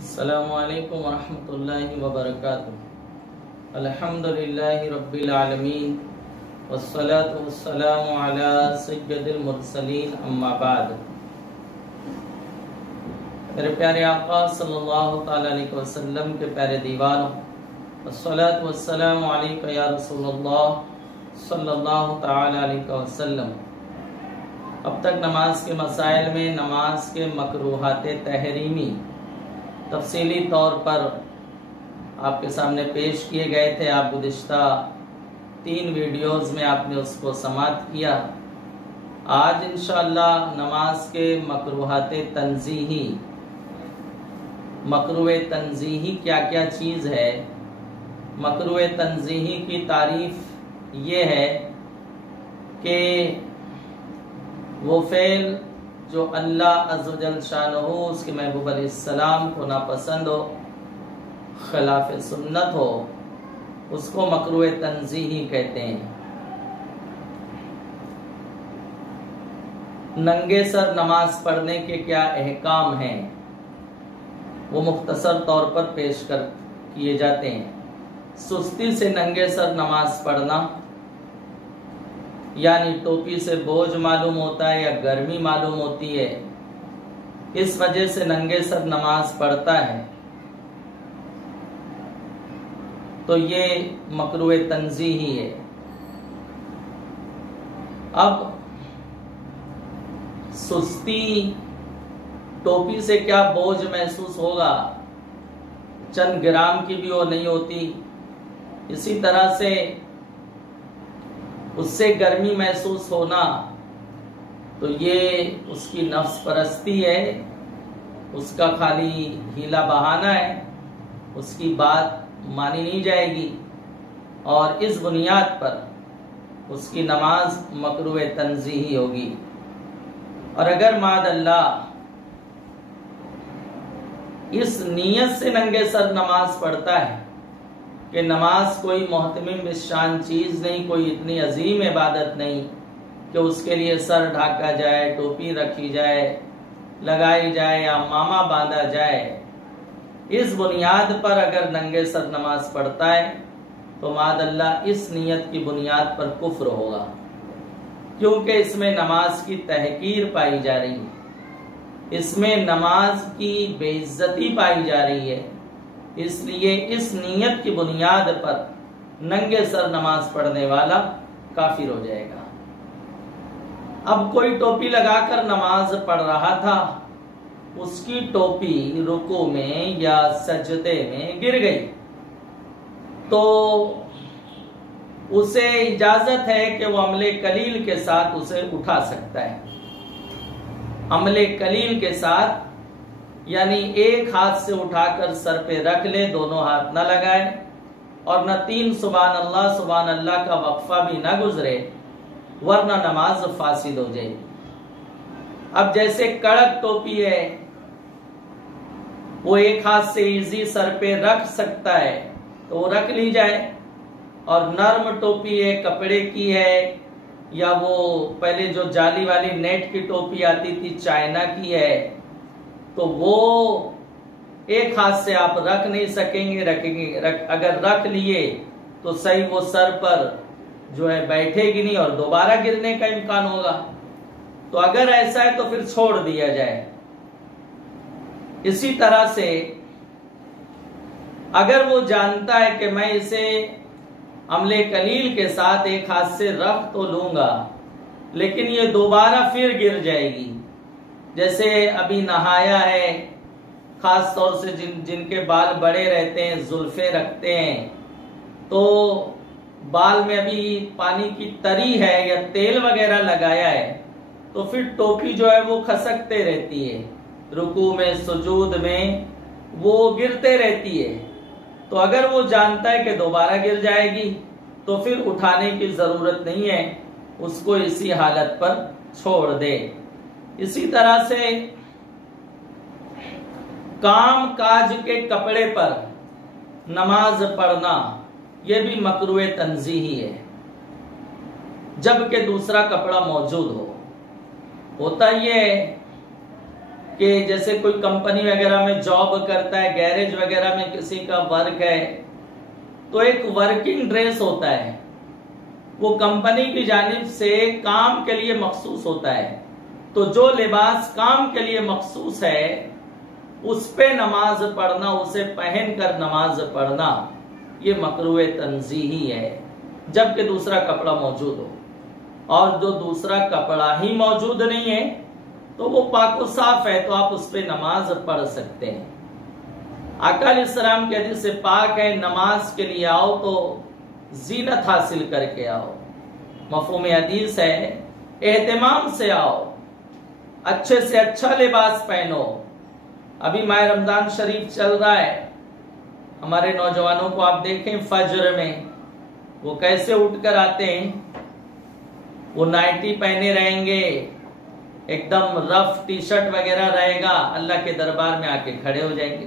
السلام علیکم ورحمۃ اللہ وبرکاتہ۔ الحمدللہ رب العالمین والصلاة والسلام علی سید المرسلین، اما بعد۔ میرے پیارے آقا صلی اللہ تعالیٰ علیہ وسلم کے پیارے دیوانوں، والصلاة والسلام علیکہ یا رسول اللہ صلی اللہ تعالیٰ علیہ وسلم۔ اب تک نماز کے مسائل میں نماز کے مکروہات تحریمی تفصیلی طور پر آپ کے سامنے پیش کیے گئے تھے۔ آپ گزشتہ 3 ویڈیوز میں آپ نے اس کو سماعت کیا۔ آج انشاءاللہ نماز کے مکروہات تنزیہی، مکروہ تنزیہی کیا کیا چیز ہے، مکروہ تنزیہی کی تعریف یہ ہے کہ وہ فعل جو اللہ عز و جل شانہ اس کے محبوب علیہ السلام کو ناپسند ہو، خلاف سنت ہو، اس کو مکروہ تنزیہی کہتے ہیں۔ ننگے سر نماز پڑھنے کے کیا احکام ہیں وہ مختصر طور پر پیش کیے جاتے ہیں۔ سستی سے ننگے سر نماز پڑھنا، یعنی ٹوپی سے بوجھ معلوم ہوتا ہے یا گرمی معلوم ہوتی ہے، اس وجہ سے ننگے سر نماز پڑھتا ہے، تو یہ مکروہ تنزیہی ہے۔ اب سستی، ٹوپی سے کیا بوجھ محسوس ہوگا، چند گرام کی بھی وہ نہیں ہوتی، اسی طرح سے اس سے گرمی محسوس ہونا، تو یہ اس کی نفس پرستی ہے، اس کا خالی ہیلا بہانہ ہے، اس کی بات مانی نہیں جائے گی، اور اس بنیاد پر اس کی نماز مکروہ تنزیہی ہوگی۔ اور اگر معاذ اللہ اس نیت سے ننگے سر نماز پڑھتا ہے کہ نماز کوئی محتمم بالشان چیز نہیں، کوئی اتنی عظیم عبادت نہیں کہ اس کے لیے سر ڈھانکا جائے، ٹوپی رکھی جائے، لگائی جائے یا امامہ باندھا جائے، اس بنیاد پر اگر ننگے سر نماز پڑھتا ہے تو معاذ اللہ اس نیت کی بنیاد پر کفر ہوگا، کیونکہ اس میں نماز کی تحقیر پائی جا رہی ہے، اس میں نماز کی بے عزتی پائی جا رہی ہے، اس لیے اس نیت کی بنیاد پر ننگے سر نماز پڑھنے والا کافر ہو جائے گا۔ اب کوئی ٹوپی لگا کر نماز پڑھ رہا تھا، اس کی ٹوپی رکوع میں یا سجدے میں گر گئی، تو اسے اجازت ہے کہ وہ عمل قلیل کے ساتھ اسے اٹھا سکتا ہے۔ عمل قلیل کے ساتھ یعنی ایک ہاتھ سے اٹھا کر سر پہ رکھ لے، دونوں ہاتھ نہ لگائے، اور نہ 3 سبحان اللہ کا وقفہ بھی نہ گزرے، ورنہ نماز فاسد ہو جائے گی۔ اب جیسے کڑک ٹوپی ہے، وہ ایک ہاتھ سے ایزی سر پہ رکھ سکتا ہے تو وہ رکھ لی جائے، اور نرم ٹوپی ہے، کپڑے کی ہے، یا وہ پہلے جو جالی والی نیٹ کی ٹوپی آتی تھی چائنا کی ہے، تو وہ ایک ہاتھ سے آپ رکھ نہیں سکیں گے، اگر رکھ لیے تو صحیح وہ سر پر جو ہے بیٹھے گی نہیں اور دوبارہ گرنے کا امکان ہوگا، تو اگر ایسا ہے تو پھر چھوڑ دیا جائے۔ اسی طرح سے اگر وہ جانتا ہے کہ میں اسے عمل قلیل کے ساتھ ایک ہاتھ سے رکھ تو لوں گا لیکن یہ دوبارہ پھر گر جائے گی، جیسے ابھی نہایا ہے، خاص طور سے جن کے بال بڑے رہتے ہیں، زلفیں رکھتے ہیں، تو بال میں ابھی پانی کی تری ہے یا تیل وغیرہ لگایا ہے، تو پھر ٹوپی جو ہے وہ کھسکتے رہتی ہے، رکوع میں سجود میں وہ گرتے رہتی ہے، تو اگر وہ جانتا ہے کہ دوبارہ گر جائے گی تو پھر اٹھانے کی ضرورت نہیں ہے، اس کو اسی حالت پر چھوڑ دے۔ اسی طرح سے کام کاج کے کپڑے پر نماز پڑھنا یہ بھی مکروہ تنزیہی ہے، جبکہ دوسرا کپڑا موجود ہو۔ ہوتا یہ ہے کہ جیسے کوئی کمپنی وغیرہ میں جاب کرتا ہے، گیریج وغیرہ میں کسی کا ورک ہے، تو ایک ورکنگ ڈریس ہوتا ہے، وہ کمپنی کی جانب سے کام کے لیے مخصوص ہوتا ہے. تو جو لباس کام کے لیے مخصوص ہے اس پہ نماز پڑھنا، اسے پہن کر نماز پڑھنا، یہ مکروہ تنزیہی ہے جبکہ دوسرا کپڑا موجود ہو. اور جو دوسرا کپڑا ہی موجود نہیں ہے تو وہ پاک و صاف ہے، تو آپ اس پہ نماز پڑھ سکتے ہیں. آقا علیہ السلام کے حدیث سے پاک ہے، نماز کے لیے آؤ تو زینت حاصل کر کے آؤ. مفہوم حدیث ہے اہتمام سے آؤ، اچھے سے اچھا لباس پہنو. ابھی ماہ رمضان شریف چل رہا ہے، ہمارے نوجوانوں کو آپ دیکھیں فجر میں وہ کیسے اٹھ کر آتے ہیں، وہ نائٹی پہنے رہیں گے، ایک دم رف ٹی شرٹ وغیرہ رہے گا، اللہ کے دربار میں آ کے کھڑے ہو جائیں گے.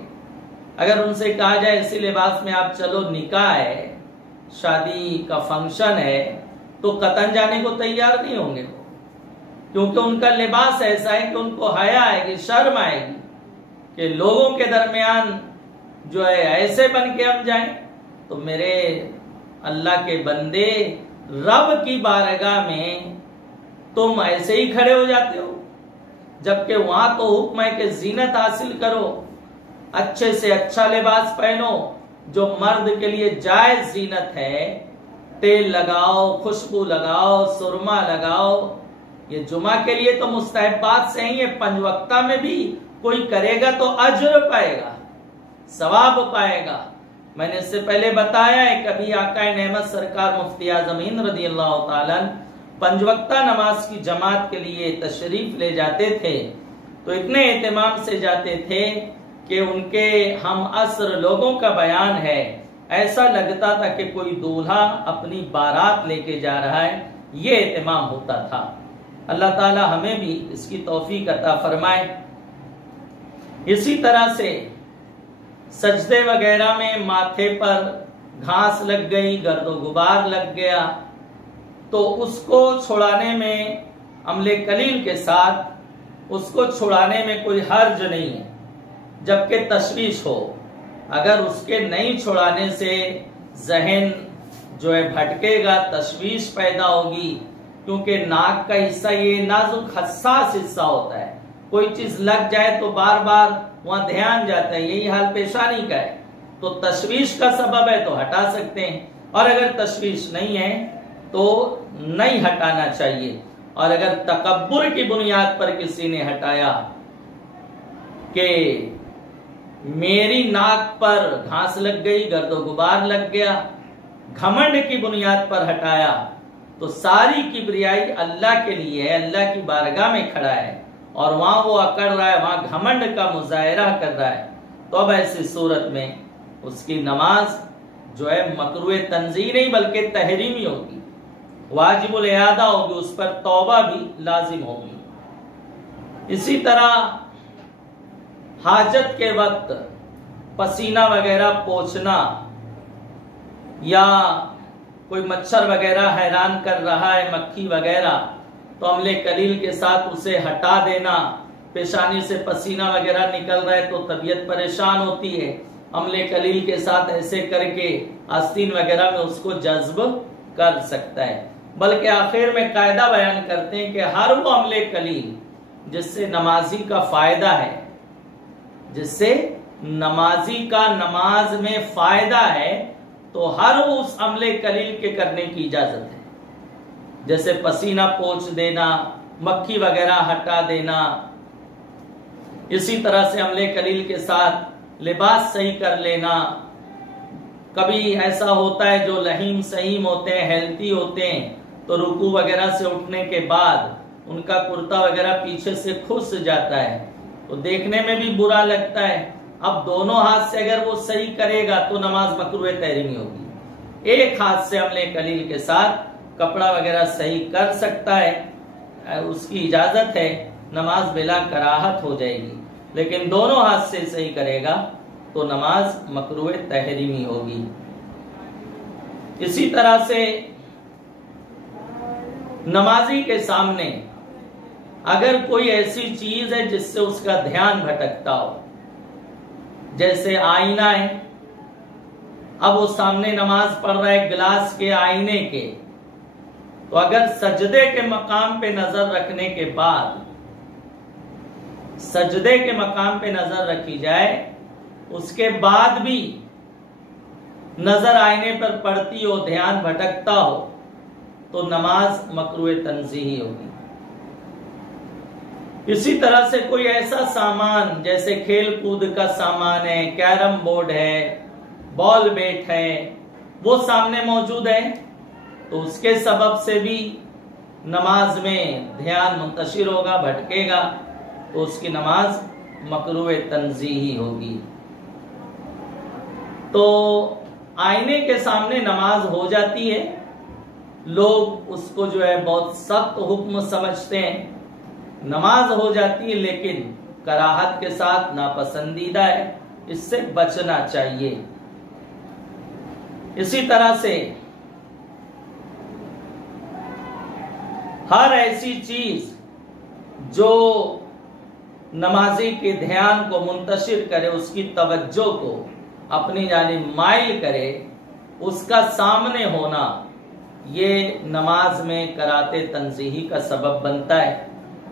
اگر ان سے کہا جائے اسی لباس میں آپ چلو، نکاح ہے، شادی کا فنکشن ہے، تو قطعاً جانے کو تیار نہیں ہوں گے، کیونکہ ان کا لباس ایسا ہے کہ ان کو حیا آئے گی، شرم آئے گی کہ لوگوں کے درمیان جو ہے ایسے بن کے ہم جائیں. تو میرے اللہ کے بندے، رب کی بارگاہ میں تم ایسے ہی کھڑے ہو جاتے ہو، جبکہ وہاں تو حکم ہے کہ زینت حاصل کرو، اچھے سے اچھا لباس پہنو جو مرد کے لیے جائز زینت ہے. تیل لگاؤ، خوشبو لگاؤ، سرما لگاؤ. یہ جمعہ کے لیے تو مستحبات سے ہیں، یہ 5 وقتہ میں بھی کوئی کرے گا تو اجر پائے گا، ثواب پائے گا. میں نے اس سے پہلے بتایا ہے، کبھی آقا نعمت سرکار مفتی اعظم ہند رضی اللہ تعالیٰ 5 وقتہ نماز کی جماعت کے لیے تشریف لے جاتے تھے تو اتنے اہتمام سے جاتے تھے کہ ان کے ہم عصر لوگوں کا بیان ہے، ایسا لگتا تھا کہ کوئی دولہا اپنی بارات لے کے جا رہا ہے، یہ اہتمام ہوتا تھا. اللہ تعالی ہمیں بھی اس کی توفیق عطا فرمائے. اسی طرح سے سجدے وغیرہ میں ماتھے پر گھاس لگ گئی، گرد و غبار لگ گیا، تو اس کو چھڑانے میں عمل قلیل کے ساتھ اس کو چھڑانے میں کوئی حرج نہیں ہے، جبکہ تشویش ہو. اگر اس کے نہیں چھڑانے سے ذہن جو ہے بھٹکے گا، تشویش پیدا ہوگی، کیونکہ ناک کا حصہ یہ نازک حساس حصہ ہوتا ہے، کوئی چیز لگ جائے تو بار بار وہاں دھیان جاتا ہے. یہی حال پیشانی کا ہے، تو تشویش کا سبب ہے تو ہٹا سکتے ہیں، اور اگر تشویش نہیں ہے تو نہیں ہٹانا چاہیے. اور اگر تکبر کی بنیاد پر کسی نے ہٹایا کہ میری ناک پر گھاس لگ گئی، گرد و غبار لگ گیا، گھمنڈ کی بنیاد پر ہٹایا، تو ساری کبریائی اللہ کے لیے ہے، اللہ کی بارگاہ میں کھڑا ہے اور وہاں وہ اکڑ رہا ہے، وہاں گھمنڈ کا مظاہرہ کر رہا ہے. تو اب ایسی صورت میں اس کی نماز جو ہے مکروہ تنزیہ نہیں بلکہ تحریمی ہوگی، واجب الاعادہ ہوگی، اس پر توبہ بھی لازم ہوگی. اسی طرح حاجت کے وقت پسینہ وغیرہ پوچھنا یا کوئی مچھر وغیرہ حیران کر رہا ہے، مکھی وغیرہ، تو عمل قلیل کے ساتھ اسے ہٹا دینا. پیشانی سے پسینہ وغیرہ نکل رہا ہے تو طبیعت پریشان ہوتی ہے، عمل قلیل کے ساتھ ایسے کر کے آستین وغیرہ میں اس کو جذب کر سکتا ہے. بلکہ آخر میں قاعدہ بیان کرتے ہیں کہ ہر وہ عمل قلیل جس سے نمازی کا فائدہ ہے، جس سے نمازی کا نماز میں فائدہ ہے، تو ہر اس عمل قلیل کے کرنے کی اجازت ہے. جیسے پسینہ پوچھ دینا، مکھی وغیرہ ہٹا دینا. اسی طرح سے عمل قلیل کے ساتھ لباس صحیح کر لینا. کبھی ایسا ہوتا ہے جو لحیم سہیم ہوتے ہیں، ہیلتھی ہوتے ہیں، تو رکوع وغیرہ سے اٹھنے کے بعد ان کا کرتا وغیرہ پیچھے سے کھس جاتا ہے تو دیکھنے میں بھی برا لگتا ہے. اب دونوں ہاتھ سے اگر وہ صحیح کرے گا تو نماز مکروہ تحریمی ہوگی. ایک ہاتھ سے عمل قلیل کے ساتھ کپڑا وغیرہ صحیح کر سکتا ہے، اس کی اجازت ہے، نماز بلا کراہت ہو جائے گی. لیکن دونوں ہاتھ سے صحیح کرے گا تو نماز مکروہ تحریمی ہوگی. اسی طرح سے نمازی کے سامنے اگر کوئی ایسی چیز ہے جس سے اس کا دھیان بھٹکتا ہو، جیسے آئینہ ہے، اب وہ سامنے نماز پڑھ رہا ہے گلاس کے آئینے کے، تو اگر سجدے کے مقام پہ نظر رکھنے کے بعد سجدے کے مقام پہ نظر رکھی جائے، اس کے بعد بھی نظر آئینے پر پڑتی ہو، دھیان بھٹکتا ہو، تو نماز مکروہ تنزیہی ہوگی۔ اسی طرح سے کوئی ایسا سامان جیسے کھیل کود کا سامان ہے، کیرم بورڈ ہے، بال بیٹ ہے، وہ سامنے موجود ہے، تو اس کے سبب سے بھی نماز میں دھیان منتشر ہوگا، بھٹکے گا، تو اس کی نماز مکروہ تنزیہی ہوگی۔ تو آئینے کے سامنے نماز ہو جاتی ہے، لوگ اس کو جو ہے بہت سخت حکم سمجھتے ہیں، نماز ہو جاتی ہے لیکن کراہت کے ساتھ، ناپسندیدہ ہے، اس سے بچنا چاہیے۔ اسی طرح سے ہر ایسی چیز جو نمازی کے دھیان کو منتشر کرے، اس کی توجہ کو اپنی جانب مائل کرے، اس کا سامنے ہونا یہ نماز میں کراہت تنزیہی کا سبب بنتا ہے۔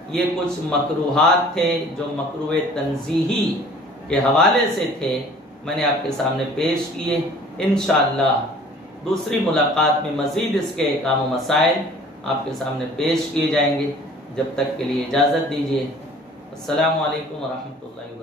یہ کچھ مکروہات تھے جو مکروہ تنزیہی کے حوالے سے تھے، میں نے آپ کے سامنے پیش کیے۔ انشاءاللہ دوسری ملاقات میں مزید اس کے احکام و مسائل آپ کے سامنے پیش کیے جائیں گے۔ جب تک کے لیے اجازت دیجیے۔ السلام علیکم ورحمۃ اللہ وبرکاتہ۔